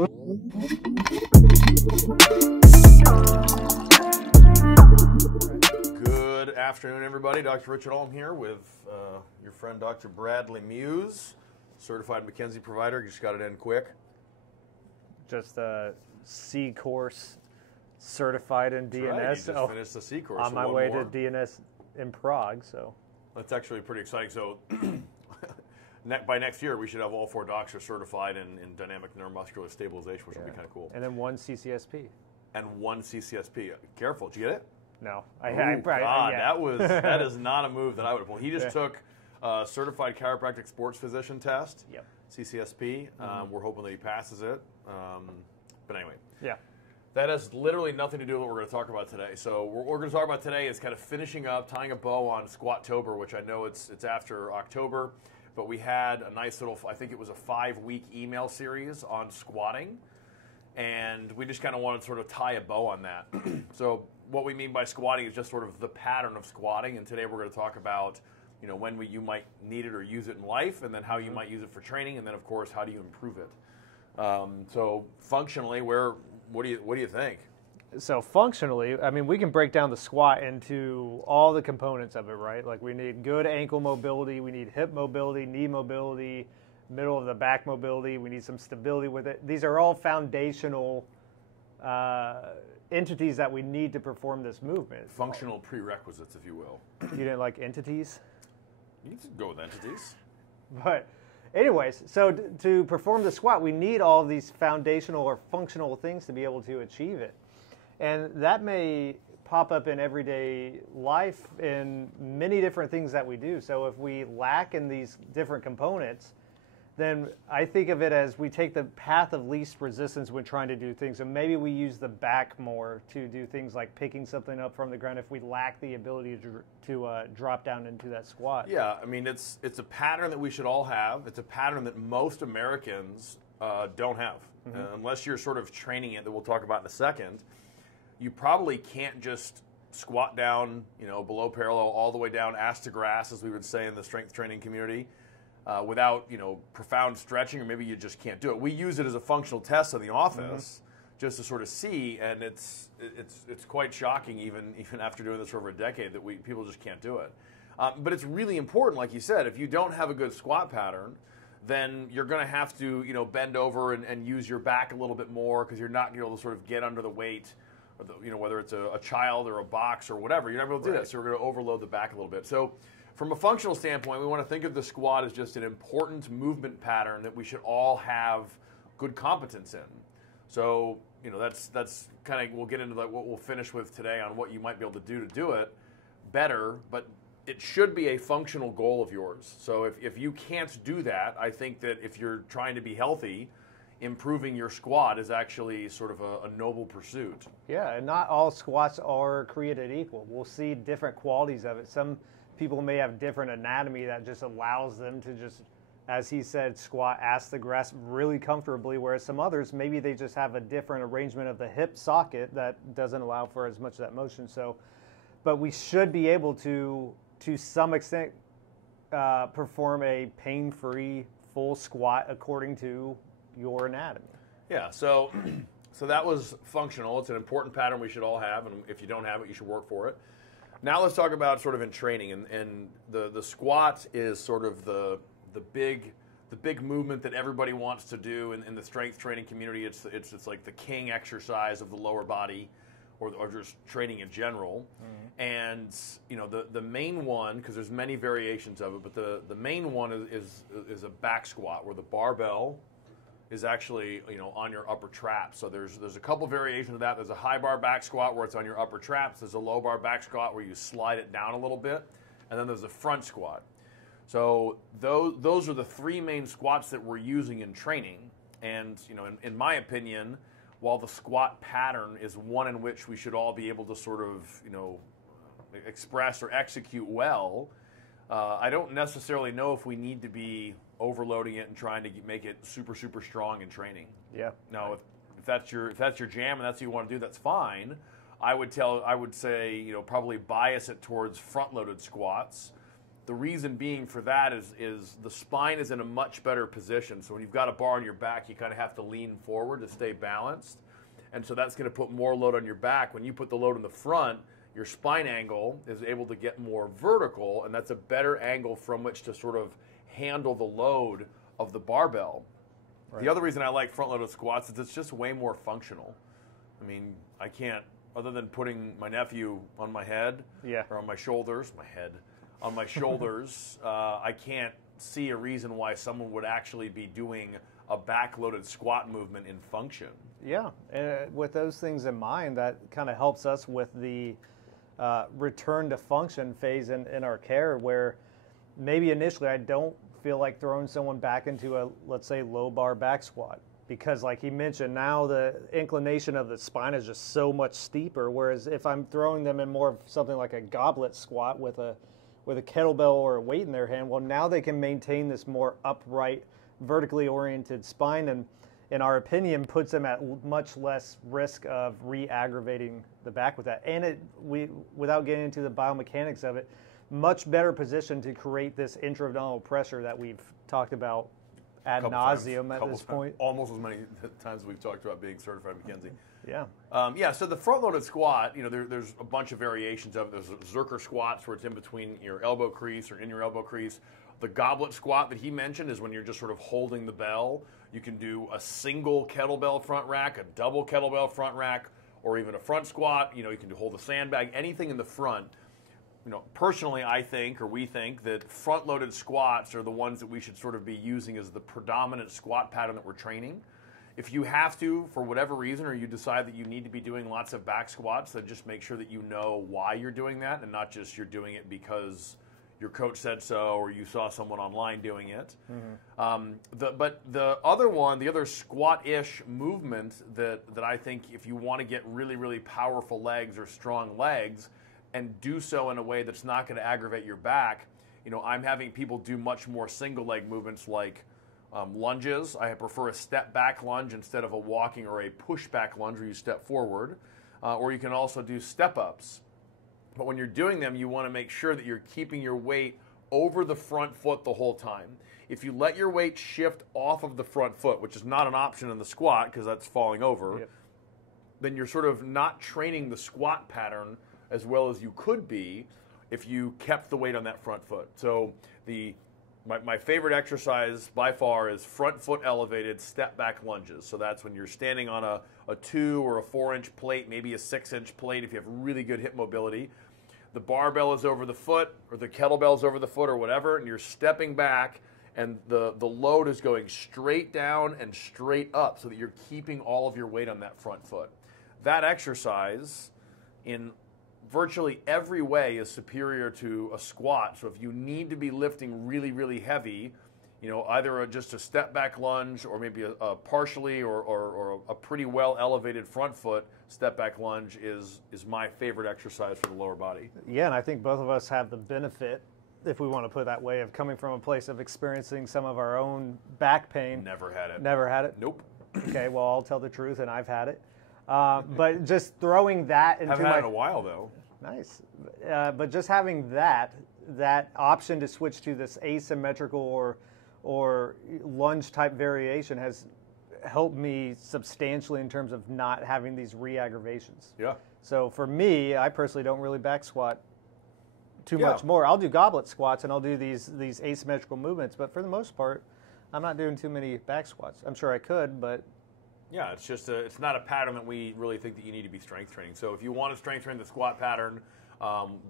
Good afternoon, everybody. Dr. Richard Alm here with your friend Dr. Bradley Muse, certified McKenzie provider. Just got it in quick. Just a C course certified in DNS. Right. You just finished the C course. On my way to DNS in Prague. So that's actually pretty exciting. So by next year, we should have all 4 doctors certified in dynamic neuromuscular stabilization, which will be kind of cool. And then 1 CCSP. And 1 CCSP. Careful, did you get it? No, that is not a move that I would have pulled. He just took a certified chiropractic sports physician test. Yep. CCSP. We're hoping that he passes it. But anyway. Yeah. That has literally nothing to do with what we're going to talk about today. So what we're going to talk about today is kind of finishing up, tying a bow on Squattober, which I know it's after October, but we had a nice little, I think it was a 5-week email series on squatting, and we just kind of wanted to sort of tie a bow on that. So what we mean by squatting is just sort of the pattern of squatting, and today we're going to talk about, you know, when you might need it or use it in life, and then how you might use it for training, and then of course how do you improve it. So functionally, what do you think? So functionally, I mean, we can break down the squat into all the components of it, right? Like we need good ankle mobility, we need hip mobility, knee mobility, middle of the back mobility, we need some stability with it. These are all foundational entities that we need to perform this movement. Functional prerequisites, if you will. You didn't like entities? You can go with entities. But anyways, so to perform the squat, we need all of these foundational or functional things to be able to achieve it. And that may pop up in everyday life in many different things that we do. So if we lack in these different components, then I think of it as we take the path of least resistance when trying to do things. And maybe we use the back more to do things like picking something up from the ground if we lack the ability to drop down into that squat. Yeah, I mean, it's a pattern that we should all have. It's a pattern that most Americans don't have. Unless you're sort of training it, that we'll talk about in a second. You probably can't just squat down, you know, below parallel all the way down ass to grass, as we would say in the strength training community, without, you know, profound stretching, or maybe you just can't do it. We use it as a functional test in the office just to sort of see, and it's quite shocking even after doing this for over a decade that people just can't do it. But it's really important, like you said, if you don't have a good squat pattern, then you're going to have to, you know, bend over and use your back a little bit more because you're not going to be able to sort of get under the weight. You know, whether it's a child or a box or whatever, you're not able to do that. So we're going to overload the back a little bit. So from a functional standpoint, we want to think of the squat as just an important movement pattern that we should all have good competence in. So, you know, that's kind of, we'll get into what we'll finish with today on what you might be able to do it better, but it should be a functional goal of yours. So if you can't do that, I think that if you're trying to be healthy, improving your squat is actually sort of a noble pursuit. Yeah, and not all squats are created equal. We'll see different qualities of it. Some people may have different anatomy that just allows them to just, as he said, squat ass to grass really comfortably, whereas some others, maybe they just have a different arrangement of the hip socket that doesn't allow for as much of that motion. So, but we should be able to some extent, perform a pain-free full squat according to your anatomy. Yeah, so that was functional. It's an important pattern we should all have, and if you don't have it, you should work for it. Now let's talk about sort of in training, and the squat is sort of the big movement that everybody wants to do in the strength training community. It's like the king exercise of the lower body, or just training in general. And you know, the main one, because there's many variations of it, but the main one is a back squat where the barbell is actually, you know, on your upper traps. So there's a couple variations of that. There's a high bar back squat where it's on your upper traps. There's a low bar back squat where you slide it down a little bit, and then there's a front squat. So those are the 3 main squats that we're using in training. And you know, in my opinion, while the squat pattern is one in which we should all be able to sort of, you know, express or execute well, I don't necessarily know if we need to be overloading it and trying to make it super, super strong in training. Yeah. Now, if that's your jam and that's what you want to do, that's fine. I would say, you know, probably bias it towards front-loaded squats. The reason being for that is the spine is in a much better position. So when you've got a bar on your back, you kind of have to lean forward to stay balanced. And so that's going to put more load on your back. When you put the load in the front, your spine angle is able to get more vertical, and that's a better angle from which to sort of handle the load of the barbell. Right. The other reason I like front-loaded squats is it's just way more functional. I mean, I can't, other than putting my nephew on my head or on my shoulders, on my shoulders, I can't see a reason why someone would actually be doing a back-loaded squat movement in function. Yeah, and with those things in mind, that kind of helps us with the return to function phase in our care, where maybe initially I don't feel like throwing someone back into a, let's say, low bar back squat, because like he mentioned, now the inclination of the spine is just so much steeper, whereas if I'm throwing them in more of something like a goblet squat with a kettlebell or a weight in their hand, well, now they can maintain this more upright, vertically oriented spine, and in our opinion puts them at much less risk of re-aggravating the back with that. And without getting into the biomechanics of it, much better position to create this intra-abdominal pressure that we've talked about ad nauseum at this point. Almost as many times as we've talked about being certified McKenzie. Yeah. So the front-loaded squat, there's a bunch of variations of it. There's Zerker squats where it's in between your elbow crease or in your elbow crease. The goblet squat that he mentioned is when you're just sort of holding the bell. You can do a single kettlebell front rack, a double kettlebell front rack, or even a front squat. You can hold a sandbag, anything in the front. Personally, I think, or we think, that front-loaded squats are the ones that we should sort of be using as the predominant squat pattern that we're training. If you have to, for whatever reason, or you decide that you need to be doing lots of back squats, then just make sure that you know why you're doing that, and not just you're doing it because your coach said so, or you saw someone online doing it. Mm-hmm. But the other squat-ish movement that I think if you want to get really, really powerful legs or strong legs, and do so in a way that's not going to aggravate your back, I'm having people do much more single leg movements like lunges. I prefer a step back lunge instead of a walking or a push back lunge where you step forward. Or you can also do step ups. But when you're doing them, you want to make sure that you're keeping your weight over the front foot the whole time. If you let your weight shift off of the front foot, which is not an option in the squat because that's falling over, then you're sort of not training the squat pattern as well as you could be if you kept the weight on that front foot. So my favorite exercise by far is front foot elevated step back lunges. So that's when you're standing on a 2 or a 4-inch plate, maybe a 6-inch plate if you have really good hip mobility. The barbell is over the foot, or the kettlebell's over the foot, or whatever, and you're stepping back, and the load is going straight down and straight up so that you're keeping all of your weight on that front foot. That exercise in virtually every way is superior to a squat. So if you need to be lifting really, really heavy, either just a step back lunge or maybe a partially or a pretty well elevated front foot step back lunge is my favorite exercise for the lower body. Yeah, and I think both of us have the benefit, if we want to put it that way, of coming from a place of experiencing some of our own back pain. Never had it. Never had it? Nope. Okay, well, I'll tell the truth, and I've had it. But just throwing that into haven't had it in a while, though. Nice. But just having that option to switch to this asymmetrical or lunge type variation has helped me substantially in terms of not having these re-aggravations. Yeah. So for me, I personally don't really back squat too much more. I'll do goblet squats and I'll do these asymmetrical movements, but for the most part, I'm not doing too many back squats. I'm sure I could, but yeah, it's just it's not a pattern that we really think that you need to be strength training. So if you want to strength train the squat pattern,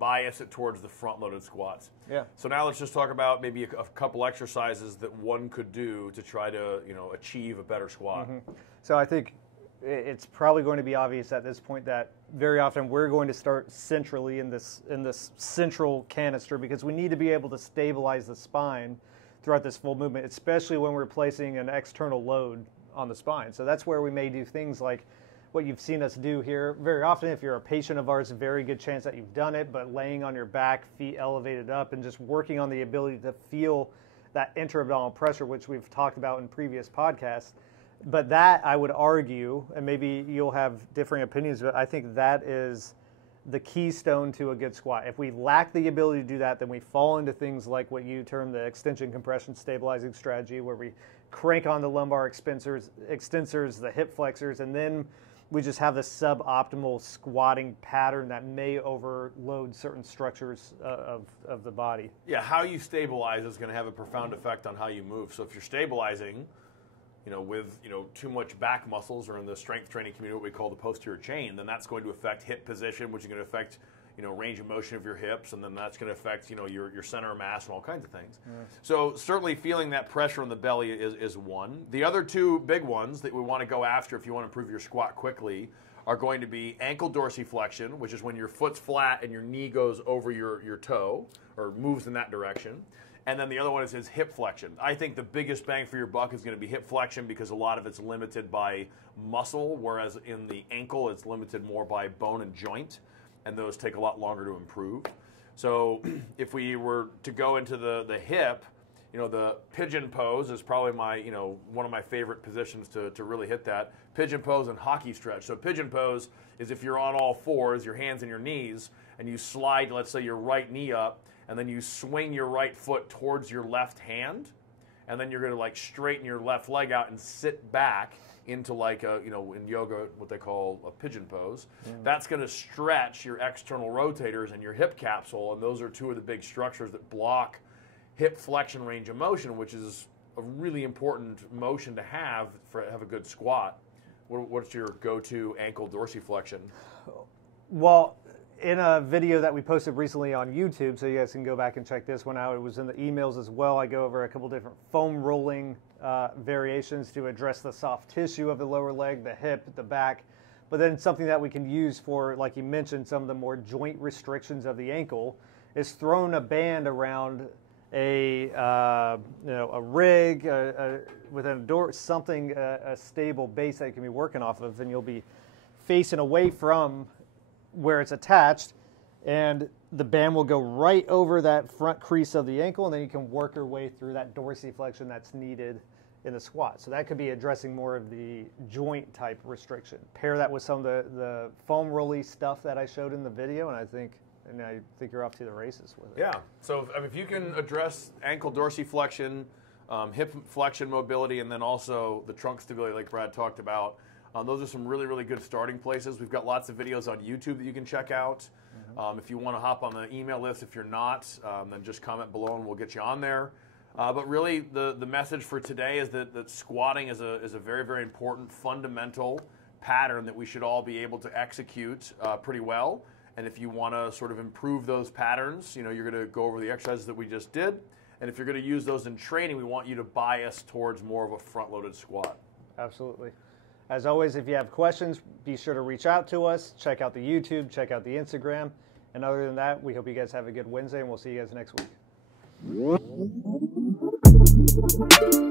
bias it towards the front-loaded squats. Yeah. So now let's just talk about maybe a couple exercises that one could do to try to achieve a better squat. Mm-hmm. So I think it's probably going to be obvious at this point that very often we're going to start centrally in this central canister, because we need to be able to stabilize the spine throughout this full movement, especially when we're placing an external load on the spine. So that's where we may do things like what you've seen us do here. Very often, if you're a patient of ours, a very good chance that you've done it, but laying on your back, feet elevated up, and just working on the ability to feel that intra-abdominal pressure, which we've talked about in previous podcasts. But that, I would argue, and maybe you'll have differing opinions, but I think that is the keystone to a good squat. If we lack the ability to do that, then we fall into things like what you term the extension compression stabilizing strategy, where we crank on the lumbar extensors, the hip flexors, and then we just have this suboptimal squatting pattern that may overload certain structures of the body. Yeah, how you stabilize is going to have a profound effect on how you move. So if you're stabilizing, with too much back muscles, or in the strength training community what we call the posterior chain, then that's going to affect hip position, which is going to affect range of motion of your hips, and then that's going to affect your center of mass and all kinds of things. Yes. So certainly feeling that pressure on the belly is one. The other two big ones that we want to go after if you want to improve your squat quickly are going to be ankle dorsiflexion, which is when your foot's flat and your knee goes over your toe or moves in that direction. And then the other one is hip flexion. I think the biggest bang for your buck is going to be hip flexion, because a lot of it's limited by muscle, whereas in the ankle it's limited more by bone and joint, and those take a lot longer to improve. So if we were to go into the hip, the pigeon pose is probably one of my favorite positions to really hit that. Pigeon pose and hockey stretch. So pigeon pose is if you're on all fours, your hands and your knees, and you slide, let's say, your right knee up, and then you swing your right foot towards your left hand, and then you're going to straighten your left leg out and sit back into in yoga what they call a pigeon pose. That's going to stretch your external rotators and your hip capsule, and those are two of the big structures that block hip flexion range of motion, which is a really important motion to have a good squat. What's your go-to ankle dorsiflexion? Well, in a video that we posted recently on YouTube, so you guys can go back and check this one out. It was in the emails as well. I go over a couple different foam rolling variations to address the soft tissue of the lower leg, the hip, the back. But then something that we can use for, like you mentioned, some of the more joint restrictions of the ankle is throwing a band around a rig, within a door, something, a stable base that you can be working off of, and you'll be facing away from where it's attached, and the band will go right over that front crease of the ankle, and then you can work your way through that dorsiflexion that's needed in the squat. So that could be addressing more of the joint type restriction. Pair that with some of the foam rolly stuff that I showed in the video, and I think you're off to the races with it. Yeah. So if you can address ankle dorsiflexion, hip flexion mobility, and then also the trunk stability like Brad talked about, those are some really, really good starting places. We've got lots of videos on YouTube that you can check out. If you want to hop on the email list, if you're not, then just comment below and we'll get you on there. But really, the message for today is that squatting is a very, very important fundamental pattern that we should all be able to execute pretty well. And if you want to sort of improve those patterns, you're going to go over the exercises that we just did. And if you're going to use those in training, we want you to bias towards more of a front-loaded squat. Absolutely. As always, if you have questions, be sure to reach out to us. Check out the YouTube, check out the Instagram. And other than that, we hope you guys have a good Wednesday, and we'll see you guys next week.